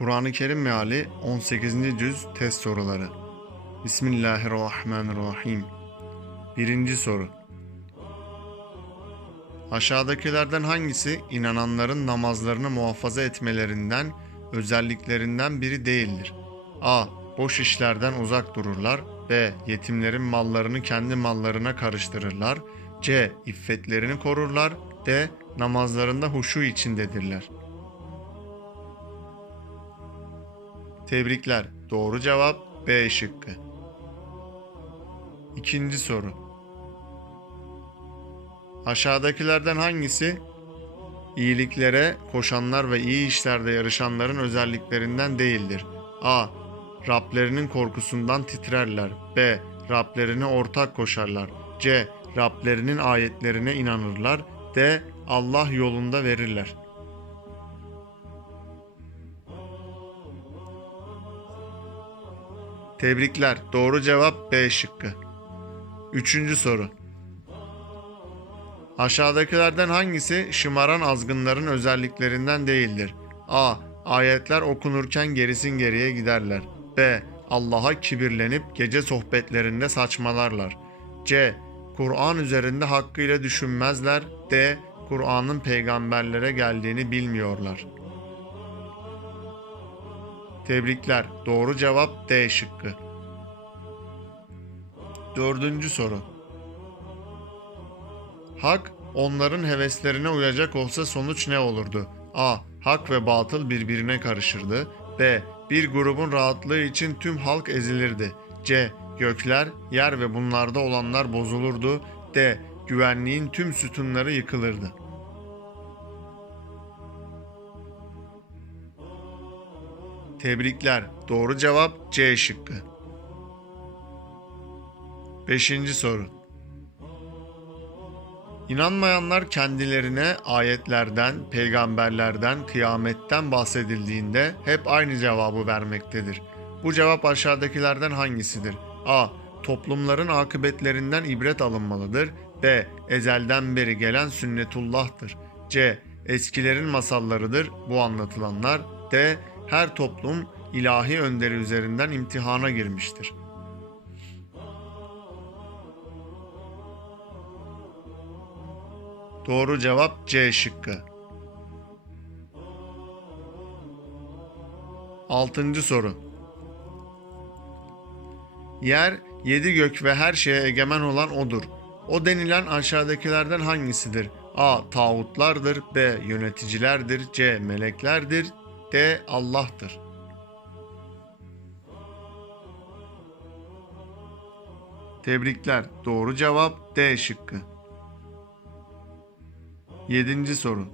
Kur'an-ı Kerim meali 18. cüz test soruları. Bismillahirrahmanirrahim. Birinci soru. Aşağıdakilerden hangisi inananların namazlarını muhafaza etmelerinden, özelliklerinden biri değildir? A. Boş işlerden uzak dururlar. B. Yetimlerin mallarını kendi mallarına karıştırırlar. C. İffetlerini korurlar. D. Namazlarında huşu içindedirler. Tebrikler. Doğru cevap B şıkkı. İkinci soru. Aşağıdakilerden hangisi iyiliklere koşanlar ve iyi işlerde yarışanların özelliklerinden değildir? A. Rablerinin korkusundan titrerler. B. Rablerine ortak koşarlar. C. Rablerinin ayetlerine inanırlar. D. Allah yolunda verirler. Tebrikler. Doğru cevap B şıkkı. Üçüncü soru. Aşağıdakilerden hangisi şımaran azgınların özelliklerinden değildir? A. Ayetler okunurken gerisin geriye giderler. B. Allah'a kibirlenip gece sohbetlerinde saçmalarlar. C. Kur'an üzerinde hakkıyla düşünmezler. D. Kur'an'ın peygamberlere geldiğini bilmiyorlar. Tebrikler. Doğru cevap D şıkkı. Dördüncü soru. Hak onların heveslerine uyacak olsa sonuç ne olurdu? A. Hak ve batıl birbirine karışırdı. B. Bir grubun rahatlığı için tüm halk ezilirdi. C. Gökler, yer ve bunlarda olanlar bozulurdu. D. Güvenliğin tüm sütunları yıkılırdı. Tebrikler. Doğru cevap C şıkkı. Beşinci soru. İnanmayanlar kendilerine ayetlerden, peygamberlerden, kıyametten bahsedildiğinde hep aynı cevabı vermektedir. Bu cevap aşağıdakilerden hangisidir? A. Toplumların akıbetlerinden ibret alınmalıdır. B. Ezelden beri gelen sünnetullah'tır. C. Eskilerin masallarıdır bu anlatılanlar. D. Her toplum ilahi önderi üzerinden imtihana girmiştir. Doğru cevap C şıkkı. Altıncı soru. Yer, yedi gök ve her şeye egemen olan odur. O denilen aşağıdakilerden hangisidir? A. Tağutlardır. B. Yöneticilerdir. C. Meleklerdir. D. Allah'tır. Tebrikler. Doğru cevap D şıkkı. Yedinci soru.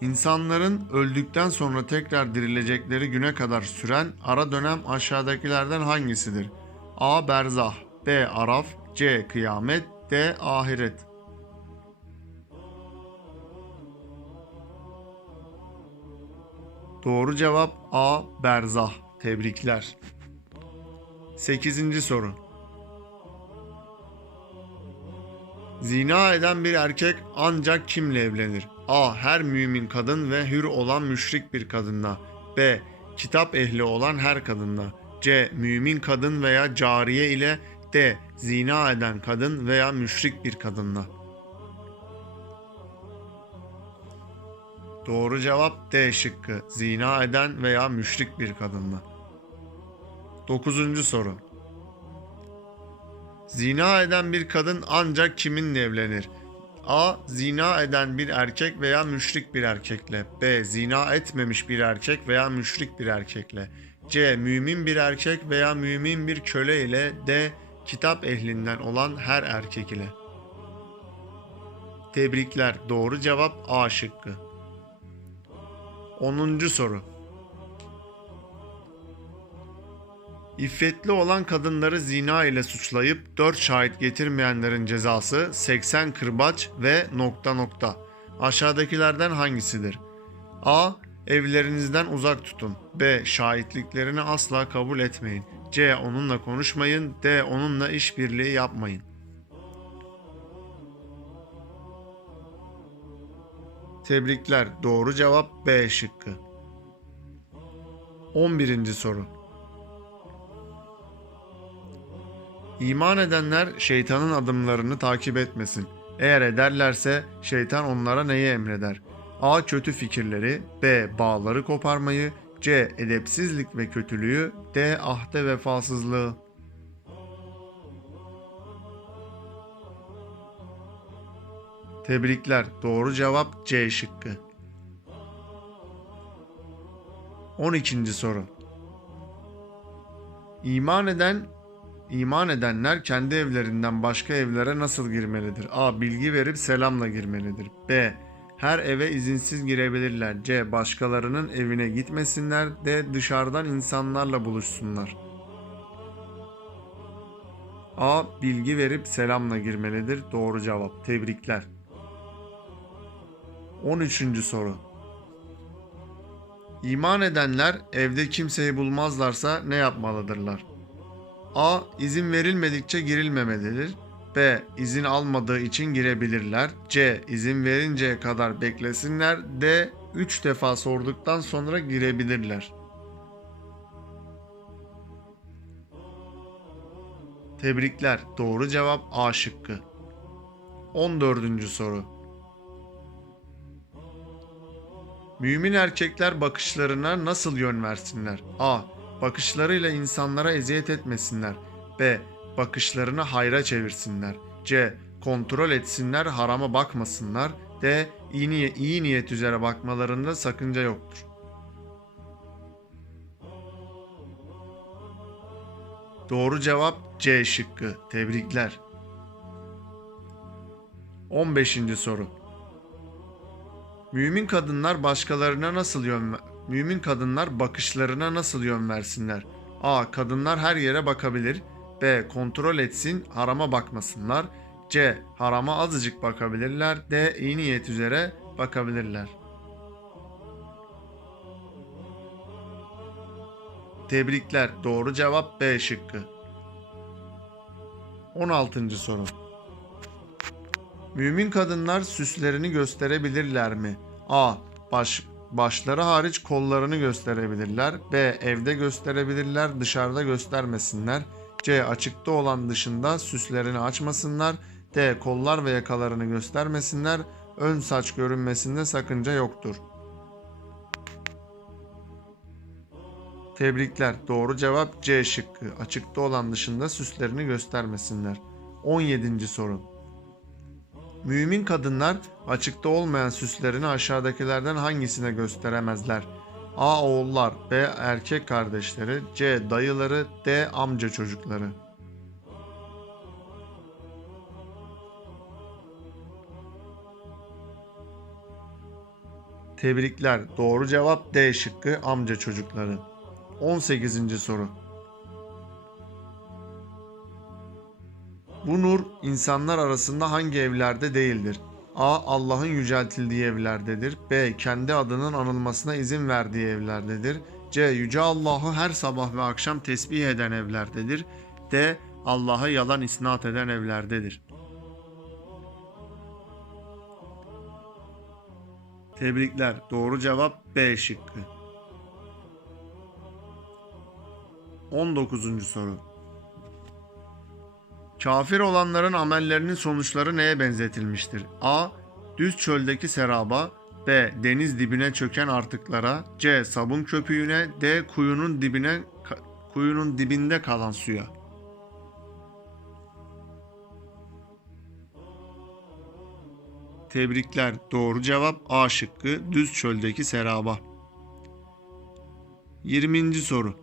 İnsanların öldükten sonra tekrar dirilecekleri güne kadar süren ara dönem aşağıdakilerden hangisidir? A. Berzah B. Araf C. Kıyamet D. Ahiret Doğru cevap A. Berzah. Tebrikler. Sekizinci soru. Zina eden bir erkek ancak kimle evlenir? A. Her mümin kadın ve hür olan müşrik bir kadınla. B. Kitap ehli olan her kadınla. C. Mümin kadın veya cariye ile D. Zina eden kadın veya müşrik bir kadınla. Doğru cevap D şıkkı. Zina eden veya müşrik bir kadınla. Dokuzuncu soru. Zina eden bir kadın ancak kiminle evlenir? A. Zina eden bir erkek veya müşrik bir erkekle. B. Zina etmemiş bir erkek veya müşrik bir erkekle. C. Mümin bir erkek veya mümin bir köle ile. D. Kitap ehlinden olan her erkek ile. Tebrikler. Doğru cevap A şıkkı. 10. soru. İffetli olan kadınları zina ile suçlayıp 4 şahit getirmeyenlerin cezası 80 kırbaç ve nokta nokta. Aşağıdakilerden hangisidir? A. Evlerinizden uzak tutun. B. Şahitliklerini asla kabul etmeyin. C. Onunla konuşmayın. D. Onunla işbirliği yapmayın. Tebrikler. Doğru cevap B şıkkı. 11. soru. İman edenler şeytanın adımlarını takip etmesin. Eğer ederlerse şeytan onlara neyi emreder? A. Kötü fikirleri B. Bağları koparmayı C. Edepsizlik ve kötülüğü D. Ahde vefasızlığı Tebrikler. Doğru cevap C şıkkı. 12. soru. İman eden iman edenler kendi evlerinden başka evlere nasıl girmelidir? A. Bilgi verip selamla girmelidir. B. Her eve izinsiz girebilirler. C. Başkalarının evine gitmesinler. D. Dışarıdan insanlarla buluşsunlar. A. Bilgi verip selamla girmelidir. Doğru cevap. Tebrikler. 13. soru. İman edenler evde kimseyi bulmazlarsa ne yapmalıdırlar? A. İzin verilmedikçe girilmemelidir. B. İzin almadığı için girebilirler. C. İzin verinceye kadar beklesinler. D. 3 defa sorduktan sonra girebilirler. Tebrikler. Doğru cevap A şıkkı. 14. soru. Mümin erkekler bakışlarına nasıl yön versinler? A. Bakışlarıyla insanlara eziyet etmesinler. B. Bakışlarını hayra çevirsinler. C. Kontrol etsinler, harama bakmasınlar. D. İyi niyet, iyi niyet üzere bakmalarında sakınca yoktur. Doğru cevap C şıkkı. Tebrikler. 15. soru. Mümin kadınlar başkalarına nasıl yön Mümin kadınlar bakışlarına nasıl yön versinler? A. Kadınlar her yere bakabilir. B. Kontrol etsin, harama bakmasınlar. C. Harama azıcık bakabilirler. D. iyi niyet üzere bakabilirler. Tebrikler. Doğru cevap B şıkkı. 16. soru. Mümin kadınlar süslerini gösterebilirler mi? A. Baş, başları hariç kollarını gösterebilirler. B. Evde gösterebilirler, dışarıda göstermesinler. C. Açıkta olan dışında süslerini açmasınlar. D. Kollar ve yakalarını göstermesinler. Ön saç görünmesinde sakınca yoktur. Tebrikler. Doğru cevap C şıkkı. Açıkta olan dışında süslerini göstermesinler. 17. soru. Mümin kadınlar açıkta olmayan süslerini aşağıdakilerden hangisine gösteremezler? A. Oğullar B. Erkek kardeşleri C. Dayıları D. Amca çocukları Tebrikler. Doğru cevap D şıkkı amca çocukları. 18. soru. Bu nur insanlar arasında hangi evlerde değildir? A. Allah'ın yüceltildiği evlerdedir. B. Kendi adının anılmasına izin verdiği evlerdedir. C. Yüce Allah'ı her sabah ve akşam tesbih eden evlerdedir. D. Allah'a yalan isnat eden evlerdedir. Tebrikler. Doğru cevap B şıkkı. 19. soru. Kafir olanların amellerinin sonuçları neye benzetilmiştir? A. Düz çöldeki seraba B. Deniz dibine çöken artıklara C. Sabun köpüğüne D. Kuyunun dibine kuyunun dibinde kalan suya Tebrikler. Doğru cevap A şıkkı düz çöldeki seraba. 20. soru.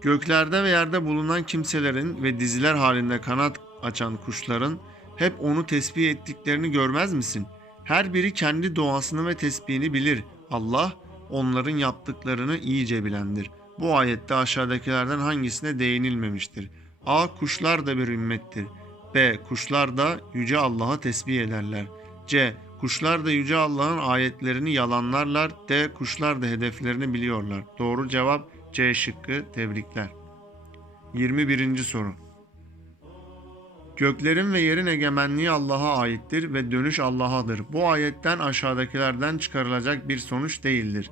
Göklerde ve yerde bulunan kimselerin ve diziler halinde kanat açan kuşların hep onu tesbih ettiklerini görmez misin? Her biri kendi doğasını ve tesbihini bilir. Allah onların yaptıklarını iyice bilendir. Bu ayette aşağıdakilerden hangisine değinilmemiştir? A. Kuşlar da bir ümmettir. B. Kuşlar da Yüce Allah'a tesbih ederler. C. Kuşlar da Yüce Allah'ın ayetlerini yalanlarlar. D. Kuşlar da hedeflerini biliyorlar. Doğru cevap C şıkkı tebrikler. 21. soru. Göklerin ve yerin egemenliği Allah'a aittir ve dönüş Allah'adır. Bu ayetten aşağıdakilerden çıkarılacak bir sonuç değildir.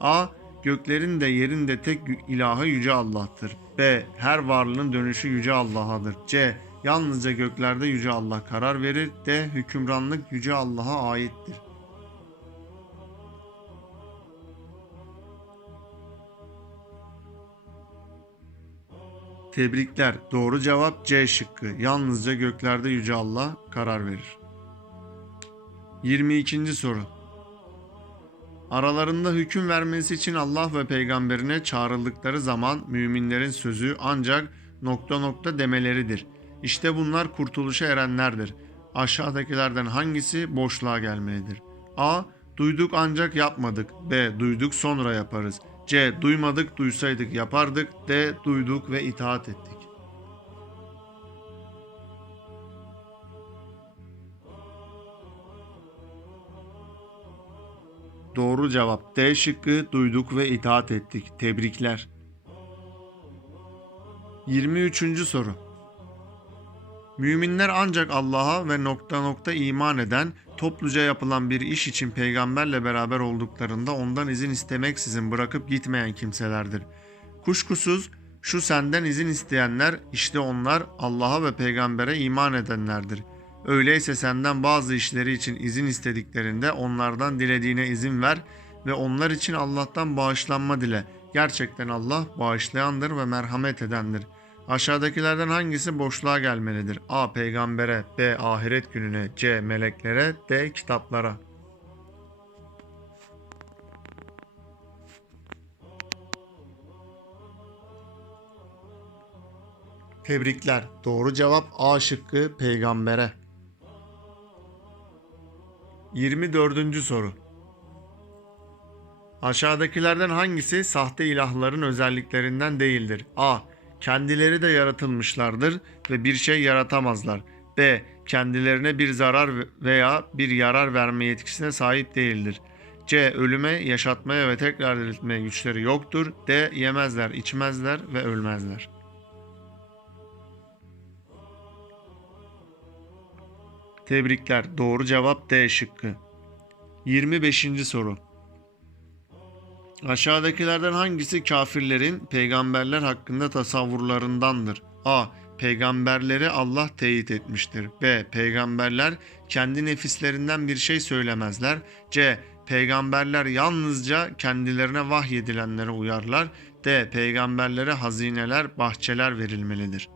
A. Göklerin de yerin de tek ilahı Yüce Allah'tır. B. Her varlığın dönüşü Yüce Allah'adır. C. Yalnızca göklerde Yüce Allah karar verir. D. Hükümranlık Yüce Allah'a aittir. Tebrikler. Doğru cevap C şıkkı. Yalnızca göklerde Yüce Allah karar verir. 22. soru. Aralarında hüküm vermesi için Allah ve peygamberine çağrıldıkları zaman müminlerin sözü ancak nokta nokta demeleridir. İşte bunlar kurtuluşa erenlerdir. Aşağıdakilerden hangisi boşluğa gelmelidir? A. Duyduk ancak yapmadık. B. Duyduk sonra yaparız. C. Duymadık duysaydık yapardık. D. Duyduk ve itaat ettik. Doğru cevap D şıkkı duyduk ve itaat ettik. Tebrikler. 23. soru. Müminler ancak Allah'a ve nokta nokta iman eden, topluca yapılan bir iş için peygamberle beraber olduklarında ondan izin istemeksizin bırakıp gitmeyen kimselerdir. Kuşkusuz şu senden izin isteyenler işte onlar Allah'a ve peygambere iman edenlerdir. Öyleyse senden bazı işleri için izin istediklerinde onlardan dilediğine izin ver ve onlar için Allah'tan bağışlanma dile. Gerçekten Allah bağışlayandır ve merhamet edendir. Aşağıdakilerden hangisi boşluğa gelmelidir? A. Peygambere B. Ahiret gününe C. Meleklere D. Kitaplara Tebrikler. Doğru cevap A şıkkı peygambere. 24. soru. Aşağıdakilerden hangisi sahte ilahların özelliklerinden değildir? A. Kendileri de yaratılmışlardır ve bir şey yaratamazlar. B. Kendilerine bir zarar veya bir yarar verme yetkisine sahip değildir. C. Ölüme, yaşatmaya ve tekrar diriltmeye güçleri yoktur. D. Yemezler, içmezler ve ölmezler. Tebrikler. Doğru cevap D şıkkı. 25. soru. Aşağıdakilerden hangisi kafirlerin peygamberler hakkında tasavvurlarındandır? A. Peygamberleri Allah teyit etmiştir. B. Peygamberler kendi nefislerinden bir şey söylemezler. C. Peygamberler yalnızca kendilerine vahyedilenlere uyarlar. D. Peygamberlere hazineler, bahçeler verilmelidir.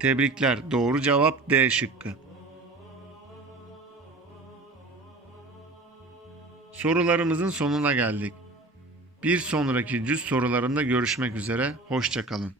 Tebrikler. Doğru cevap D şıkkı. Sorularımızın sonuna geldik. Bir sonraki cüz sorularında görüşmek üzere. Hoşçakalın.